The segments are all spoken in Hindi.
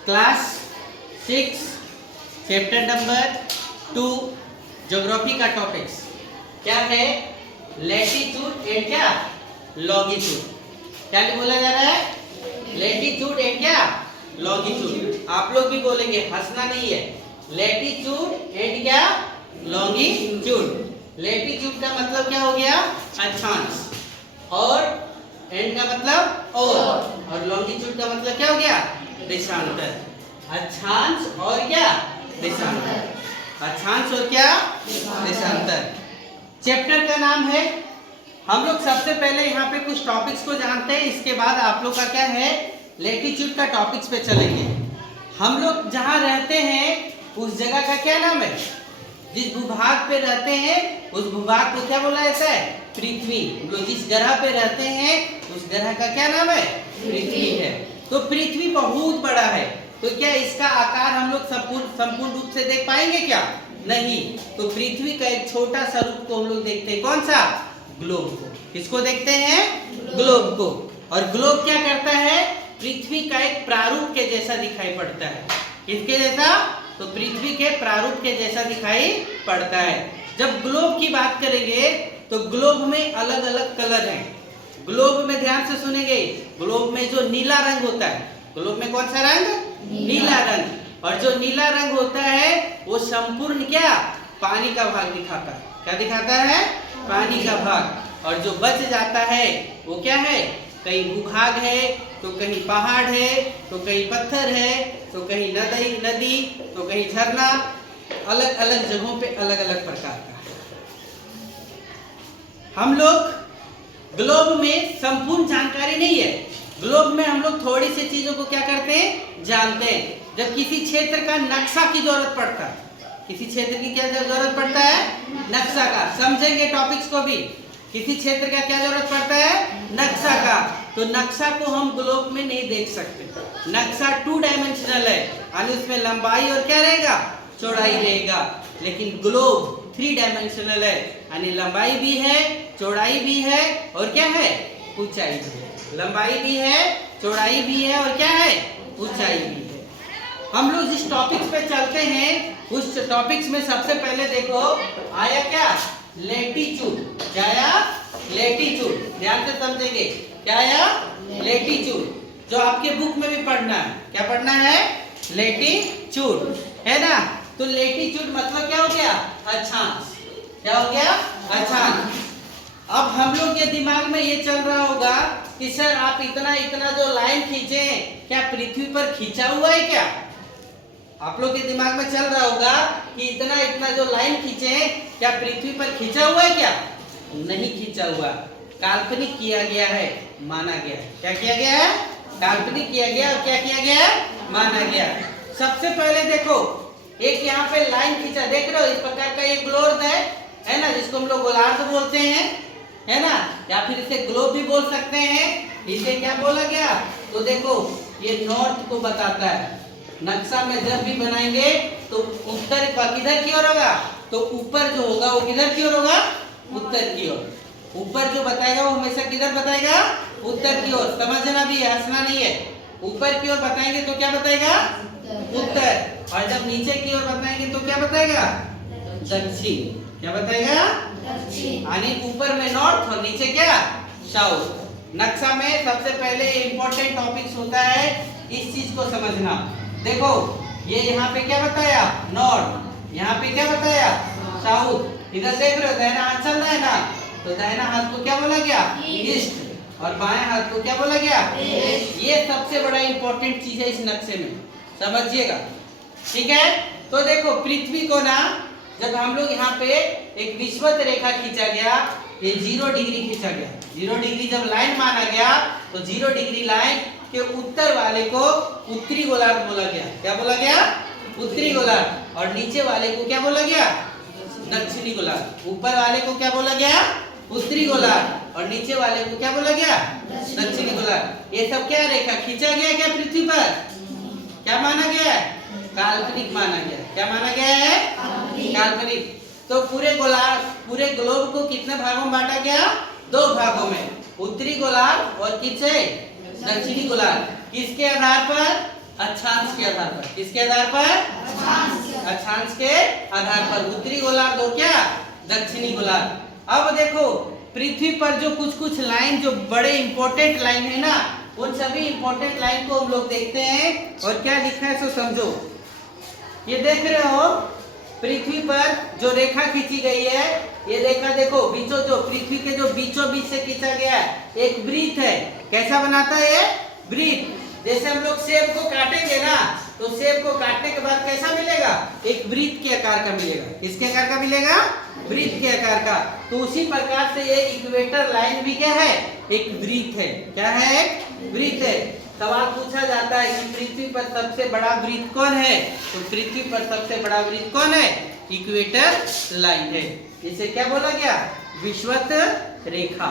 क्लास 6 चैप्टर नंबर 2 ज्योग्राफी का टॉपिक्स क्या है? लैटिट्यूड एंड क्या लॉन्गिट्यूड। क्या बोला जा रहा है? लैटिट्यूड एंड क्या लॉन्गिट्यूड। आप लोग भी बोलेंगे, हंसना नहीं है। लैटिट्यूड एंड क्या लॉन्गिट्यूड। लैटिट्यूड का मतलब क्या हो गया? अक्षांश। और एंड का मतलब और लॉन्गिट्यूड का मतलब क्या हो गया? देशांतर। अक्षांश और क्या देशांतर। अक्षांश और क्या देशांतर। चैप्टर का नाम है। हम लोग सबसे पहले यहाँ पे कुछ टॉपिक्स को जानते हैं, इसके बाद आप लोग का क्या है लैटिट्यूड का टॉपिक्स पे चलेंगे। हम लोग जहाँ रहते हैं उस जगह का क्या नाम है? जिस भूभाग पे रहते हैं उस भूभाग को क्या बोला जाता है? पृथ्वी। हम लोग जिस ग्रह पे रहते हैं उस ग्रह का क्या नाम है? पृथ्वी है। तो पृथ्वी बहुत बड़ा है, तो क्या इसका आकार हम लोग संपूर्ण रूप से देख पाएंगे क्या? नहीं। तो पृथ्वी का एक छोटा सा रूप को हम लोग देखते हैं, कौन सा? ग्लोब को। किसको देखते हैं? ग्लोब को। और ग्लोब क्या करता है? पृथ्वी का एक प्रारूप के जैसा दिखाई पड़ता है। किसके जैसा? तो पृथ्वी के प्रारूप के जैसा दिखाई पड़ता है। जब ग्लोब की बात करेंगे तो ग्लोब में अलग अलग कलर हैं। ग्लोब में ध्यान से सुनेंगे, ग्लोब में जो नीला रंग होता है, ग्लोब में कौन सा रंग? नीला रंग। और जो नीला रंग होता है वो संपूर्ण क्या पानी का भाग दिखाता है। क्या दिखाता है? पानी का भाग। और जो बच जाता है वो क्या है? कहीं भूभाग है, तो कहीं पहाड़ है, तो कहीं पत्थर है, तो कहीं नदी, तो कहीं झरना। अलग अलग जगहों पे अलग अलग प्रकार का। हम लोग ग्लोब में संपूर्ण जानकारी नहीं है। ग्लोब में हम लोग थोड़ी सी चीजों को क्या करते हैं? जानते हैं। जब किसी क्षेत्र का नक्शा की जरूरत पड़ता है, किसी क्षेत्र की क्या जरूरत पड़ता है? नक्शा का। समझेंगे टॉपिक्स को भी। किसी क्षेत्र का क्या जरूरत पड़ता है? नक्शा का। तो नक्शा को हम ग्लोब में नहीं देख सकते। नक्शा 2 डायमेंशनल है, यानी उसमें लंबाई और क्या रहेगा? चौड़ाई रहेगा। लेकिन ग्लोब 3 डायमेंशनल है, यानी लंबाई भी है, चौड़ाई भी है और क्या है? ऊंचाई भी है। लंबाई भी है, चौड़ाई भी है और क्या है? ऊंचाई भी है। हम लोग जिस टॉपिक्स पे चलते हैं उस टॉपिक्स में सबसे पहले देखो आया क्या? लैटिट्यूड। क्या आया? लैटिट्यूड। ध्यान से समझेंगे। क्या आया? लैटिट्यूड। जो आपके बुक में भी पढ़ना है। क्या पढ़ना है? लैटिट्यूड, है ना? तो लैटिट्यूड मतलब क्या हो गया? अक्षांश। क्या हो गया? अक्षांश। अब हम लोग के दिमाग में ये चल रहा होगा कि सर आप इतना जो लाइन खींचे क्या पृथ्वी पर खींचा हुआ है क्या? आप लोग के दिमाग में चल रहा होगा कि इतना जो लाइन खींचे क्या पृथ्वी पर खींचा हुआ है क्या? नहीं खींचा हुआ, काल्पनिक किया गया है, माना गया है। क्या किया गया है? काल्पनिक किया गया। और क्या किया गया? माना गया। सबसे पहले देखो एक यहाँ पे लाइन खींचा, देख रहे हो? इस प्रकार का ये ग्लोब है ना, जिसको हम लोग गोलार्ध बोलते हैं, है ना? या फिर इसे ग्लोब भी बोल सकते हैं। इसे क्या बोला गया? तो देखो ये नॉर्थ को बताता है। नक्शा में जब भी बनाएंगे तो उत्तर का किधर की ओर होगा? तो ऊपर जो होगा वो किधर की ओर होगा? उत्तर की ओर। ऊपर जो बताएगा वो हमेशा किधर बताएगा? उत्तर की ओर। समझना भी है, हंसना नहीं है। ऊपर की ओर बताएंगे तो क्या बताएगा? उत्तर। और जब नीचे की ओर बताएंगे तो क्या बताएगा? दक्षिण। क्या बताएगा? दक्षिण। यानी ऊपर में नॉर्थ और नीचे क्या? साउथ। नक्शा में सबसे पहले इंपॉर्टेंट टॉपिक्स होता है इस चीज को समझना। देखो ये यहाँ पे क्या बताया? नॉर्थ। यहाँ पे क्या बताया? साउथ। इधर देख रहे हो दाहिना हाथ चल रहा है ना, तो दाहिना हाथ को क्या बोला गया? ईस्ट। और बाएं हाथ को क्या बोला गया? वेस्ट। ये सबसे बड़ा इंपॉर्टेंट चीज है इस नक्शे में, समझिएगा। ठीक है? तो देखो पृथ्वी को ना जब हम लोग यहाँ पे एक विषुवत रेखा खींचा गया, ये 0 डिग्री खींचा गया। 0 डिग्री जब लाइन माना गया तो 0 डिग्री लाइन के उत्तर वाले को उत्तरी गोलार्ध बोला गया। क्या बोला गया? उत्तरी गोलार्ध। और नीचे वाले को क्या बोला गया? दक्षिणी गोलार्ध। ऊपर वाले को क्या बोला गया? उत्तरी गोलार्ध। और नीचे वाले को क्या बोला गया? दक्षिणी गोलार्ध। ये सब क्या रेखा खींचा गया क्या पृथ्वी पर? क्या माना गया है? काल्पनिक माना गया। क्या माना गया है? काल्पनिक। तो पूरे ग्लोब को कितने भागों में बांटा गया? 2 भागों में, उत्तरी गोलार्ध और किसे? दक्षिणी गोलार्ध। किसके आधार पर? अक्षांश के आधार पर। किसके आधार पर? अक्षांश के आधार पर। उत्तरी गोलार्ध और क्या दक्षिणी गोलार्ध। अब देखो पृथ्वी पर जो कुछ कुछ लाइन जो बड़े इंपॉर्टेंट लाइन है ना, उन सभी इंपॉर्टेंट लाइन को हम लोग देखते हैं और क्या लिखा है सो समझो। ये देख रहे हो पृथ्वी पर जो रेखा खींची गई है, ये रेखा देखो बीचों जो पृथ्वी के जो बीचों बीच से खींचा गया है एक वृत्त है। कैसा बनाता है ये वृत्त? जैसे हम लोग सेब को काटेंगे ना, तो सेब को काटने के बाद कैसा मिलेगा? एक वृत्त के आकार का मिलेगा। किसके आकार का मिलेगा? वृत्त के आकार का। तो उसी प्रकार से ये इक्वेटर लाइन भी क्या है? एक वृत्त है। क्या है? एक वृत्त है। सवाल पूछा जाता है कि पृथ्वी पर सबसे बड़ा वृत्त कौन है? तो पृथ्वी पर सबसे बड़ा वृत्त कौन है? इक्वेटर लाइन है। इसे क्या बोला गया? विषुवत रेखा।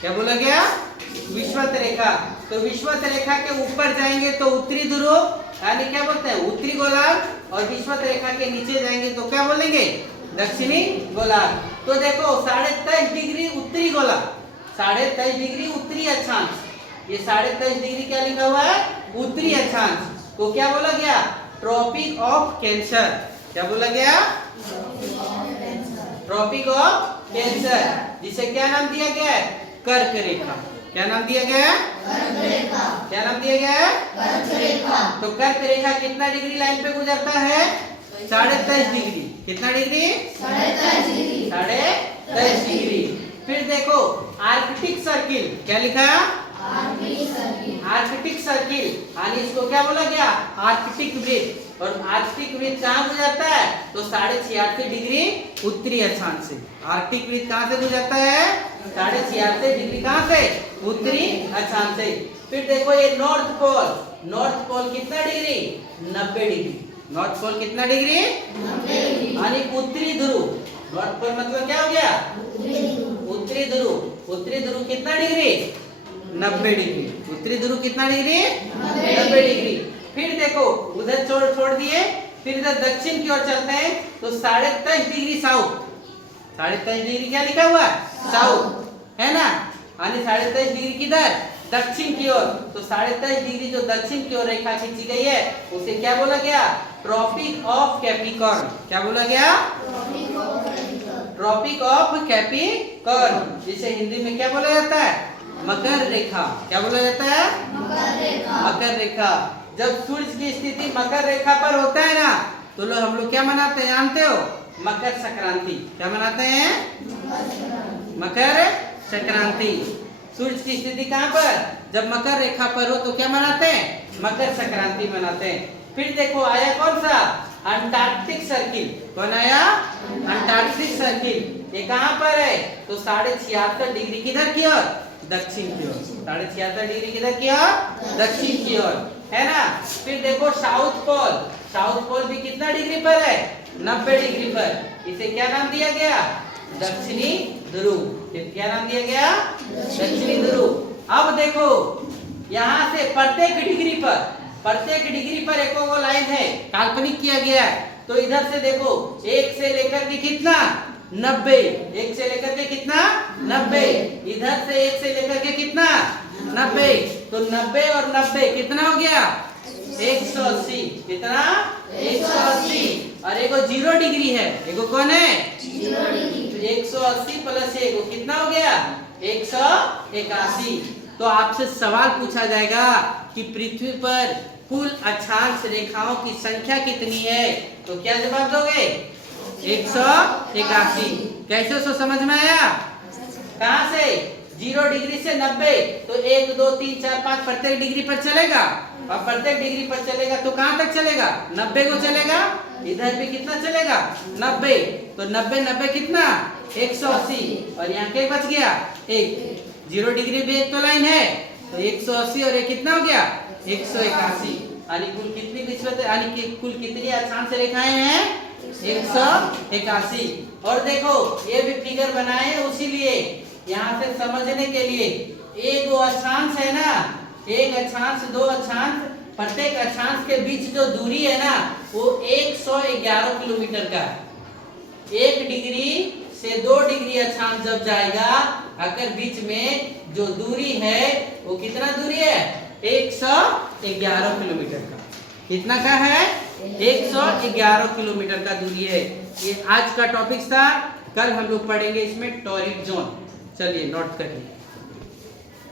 क्या बोला गया? विषुवत रेखा। तो विषुवत रेखा के ऊपर जाएंगे तो उत्तरी ध्रुव यानी क्या बोलते हैं? उत्तरी गोलार्ध, और विषुवत रेखा के नीचे जाएंगे तो क्या बोलेंगे? दक्षिणी गोलार्ध। तो देखो 23.5 डिग्री उत्तरी गोलार्ध, 23.5 डिग्री उत्तरी अक्षांश। ये 23.5 डिग्री क्या लिखा हुआ है? उत्तरी अक्षांश को क्या बोला गया? Tropic of cancer. क्या बोला गया? ट्रॉपिक ऑफ कैंसर, जिसे क्या नाम दिया गया है? कर्क रेखा। क्या नाम दिया गया है? कर्क रेखा। क्या नाम दिया गया है? कर्क रेखा। तो कर्क रेखा कितना डिग्री लाइन पे गुजरता है? 23.5 डिग्री। कितना डिग्री? 23.5 डिग्री। 23.5 डिग्री। फिर देखो आर्कटिक सर्किल। क्या लिखा? आर्कटिक सर्किल, यानी इसको क्या बोला गया? आर्कटिक वृत्त। और आर्कटिक वृत्त कहाँ गुजरता है? तो 86.5 डिग्री उत्तरी अक्षांश से। आर्कटिक वृत्त कहाँ से गुजरता है? 86.5 डिग्री कहाँ से? उत्तरी अक्षांश से। फिर देखो ये नॉर्थ पोल। नॉर्थ पोल कितना डिग्री? 90 डिग्री। नॉर्थ पोल कितना डिग्री? 90 डिग्री। यानी उत्तरी ध्रुव। नॉर्थ पोल मतलब क्या हो गया? उत्तरी ध्रुव। उत्तरी ध्रुव कितना डिग्री? 90 डिग्री। उत्तरी ध्रुव कितना डिग्री? 90 डिग्री। फिर देखो उधर छोड़ दिए, फिर इधर दक्षिण की ओर चलते हैं तो 23.5 डिग्री साउथ। 23.5 डिग्री क्या लिखा हुआ है? साउथ, है ना? यानी 23.5 डिग्री किधर? दक्षिण की ओर। तो 23.5 डिग्री जो दक्षिण की ओर रेखा खींची गई है उसे क्या बोला गया? Tropic of Capricorn. क्या बोला गया? ट्रॉपिक ऑफ कैप्रिकॉर्न, जिसे हिंदी में क्या बोला जाता है? मकर रेखा। क्या बोला जाता है? मकर रेखा। मकर रेखा। जब सूर्य की स्थिति मकर रेखा पर होता है ना, तो हम लोग क्या मनाते हैं जानते हो? मकर संक्रांति। क्या मनाते हैं? मकर संक्रांति। सूर्य की स्थिति कहाँ पर? जब मकर रेखा पर हो तो क्या मनाते हैं? मकर संक्रांति मनाते हैं। फिर देखो आया कौन सा? Antarctic circle. कौन आया? Antarctic circle. ये कहाँ पर है? तो 76.5 डिग्री किधर की ओर? दक्षिण की ओर। 76.5 डिग्री किधर की ओर? दक्षिण की ओर, है ना? फिर देखो साउथ पोल। साउथ पोल भी कितना डिग्री पर है? 90 डिग्री पर। इसे क्या नाम दिया गया? दक्षिणी ध्रुव। क्या नाम दिया गया? दक्षिणी ध्रुव। अब देखो यहाँ से प्रत्येक डिग्री पर एक वो लाइन है, काल्पनिक किया गया है। तो इधर से देखो 1 से लेकर के कितना? 90। 1 से लेकर के कितना? 90। इधर से 1 से लेकर के कितना? 90। तो 90 और 90 कितना हो गया? 180। कितना? 180। और एगो 0 डिग्री है। एगो कौन है? 0 डिग्री। 180 प्लस एगो कितना हो गया? 181। तो आपसे सवाल पूछा जाएगा कि पृथ्वी पर कुल अक्षांश रेखाओं की संख्या कितनी है? तो क्या जवाब दोगे? 181। कैसे सो समझ में आया? कहाँ से? 0 डिग्री से 90। तो 1 2 3 4 5 प्रत्येक डिग्री पर चलेगा, और प्रत्येक डिग्री पर चलेगा तो कहाँ तक चलेगा? 90 को चलेगा। इधर भी कितना चलेगा? 90। तो 90 90 कितना? 180। और यहाँ क्या बच गया? 1। 0 डिग्री भी एक तो लाइन है, तो 180 और ये कितना हो गया? 181। यानी कुल कितनी विषुवत यानी कुल कितनी अक्षांश रेखाएं हैं? 181। और देखो ये भी फिगर बनाए हैं उसी लिए, यहाँ से समझने के लिए। एक वो अक्षांश है ना, एक अक्षांश 2 अक्षांश, प्रत्येक अक्षांश के बीच जो दूरी है ना वो 111 किलोमीटर का है। 1 डिग्री से 2 डिग्री अक्षांश जब जाएगा, अगर बीच में जो दूरी है वो कितना दूरी है? 111 किलोमीटर का। कितना का है? 111 किलोमीटर का दूरी है। ये आज का टॉपिक था। कल हम लोग पढ़ेंगे इसमें टॉरिड जोन। चलिए नोट करिए।